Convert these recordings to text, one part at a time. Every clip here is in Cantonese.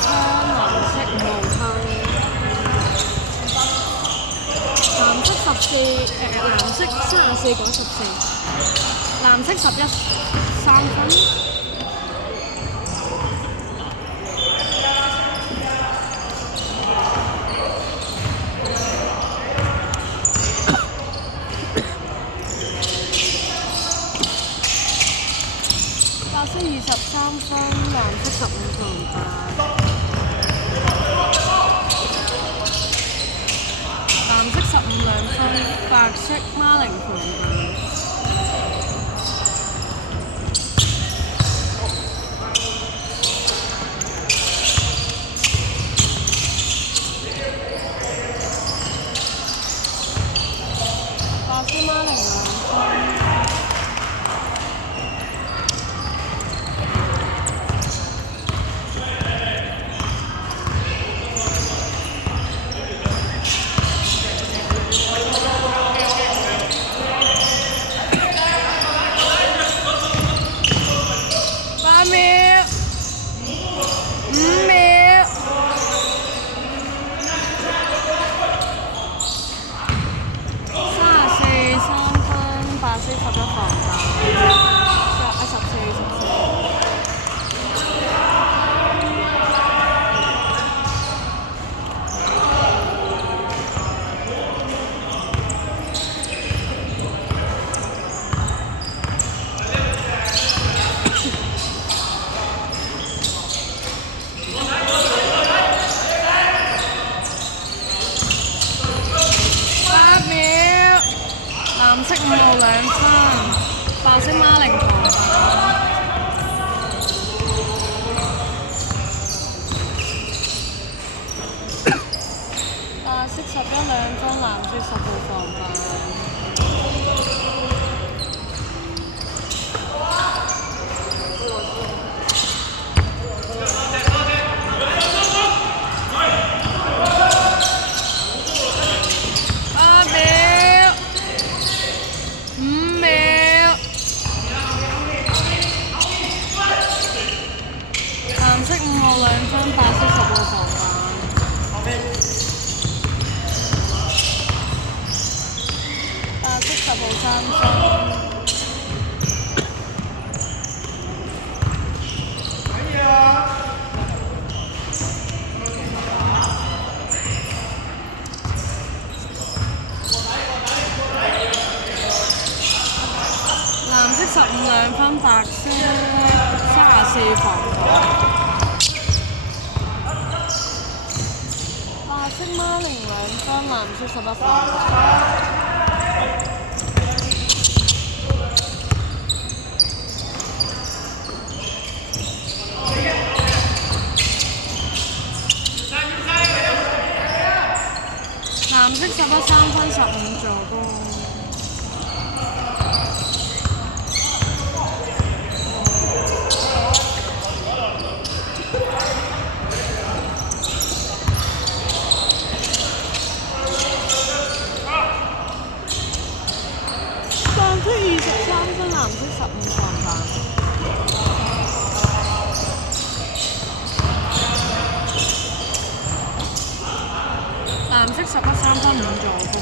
槍，藍色5號槍，藍色14，藍色34.14，藍色11 3分。白色23分，藍色15旁8，藍色15 2分，白色孖零旁8。白色孖零2分。8秒，5秒。34 3分，白色11防8，14。藍色5號2分，白色孖零旁8，白色11 2分，藍色10號防8。藍色5號2分，白色10號防8，白色10號3分。藍色15 2分，白色34防8。白色孖零2分，藍色11防8。藍色11 3分15助攻。藍色23分，藍色15防8。藍色11 3分5助攻。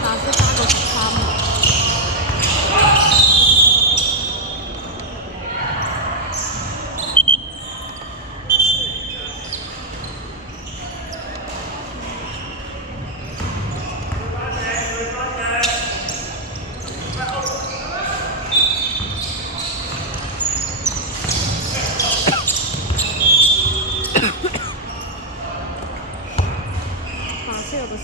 白色加個13號。白色有個37。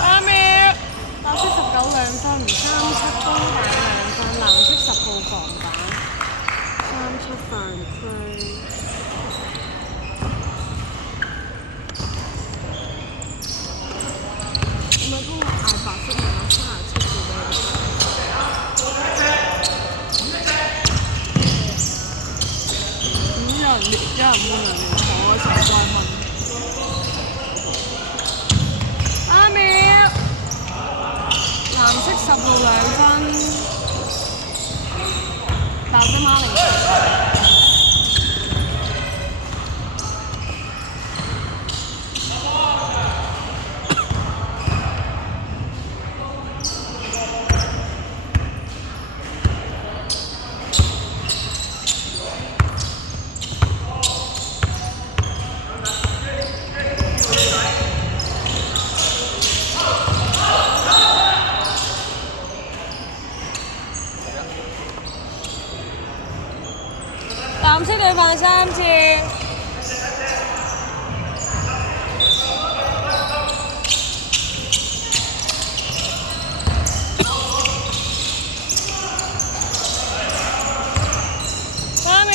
8秒。白色19 2分，37攻板2分，藍色10號防板，37犯規。唔係通過嗌白色咪有37個俾你。有人換人嚟坐嘅時候再問。3秒，藍色10號2分，白色孖0分。藍色對犯3次，3秒，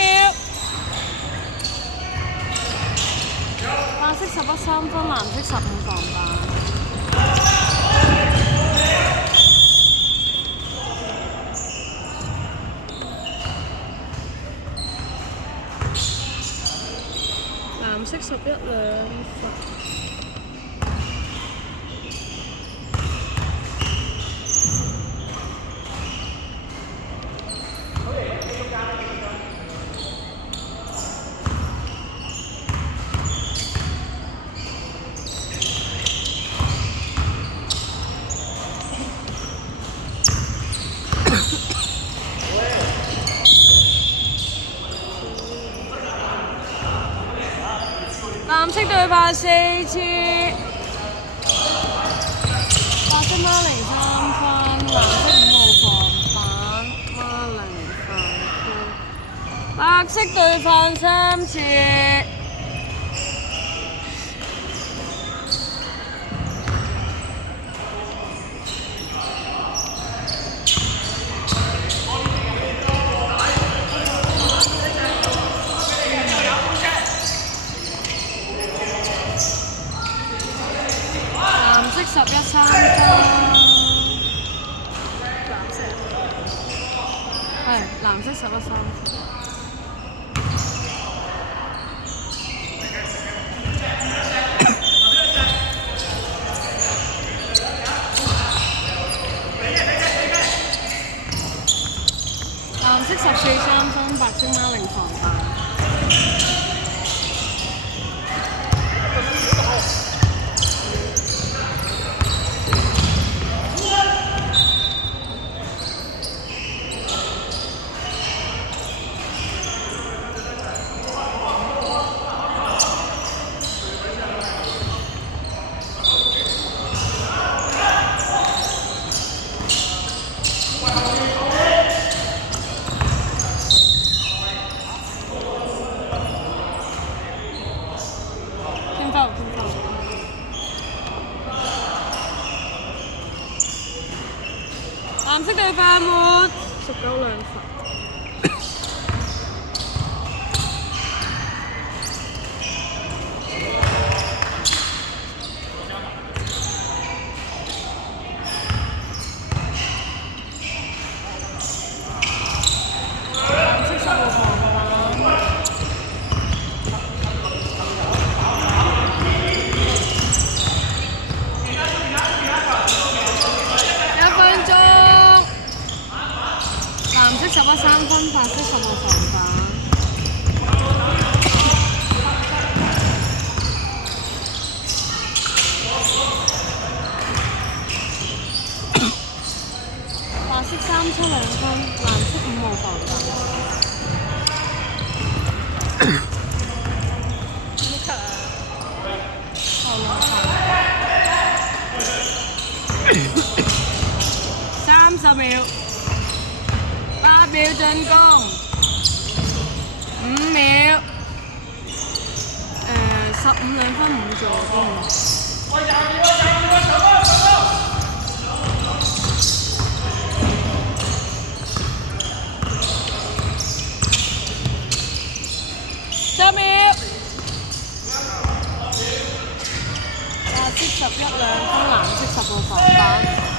白色11 3分，藍色15防板。藍色11 2分。藍色對犯4次，白色孖0 3分，藍色5號防板，孖0犯區，白色對犯3次，11 3分，係藍色11 3分。藍色14 3分，白色孖0防板。藍色對犯沒19 2分。11 3分，白色10號防板。白色3 7 2分，藍色5號防板。30秒。8秒進攻，5秒，15 2分5助攻。10秒，白色11 2分，藍色10號防板。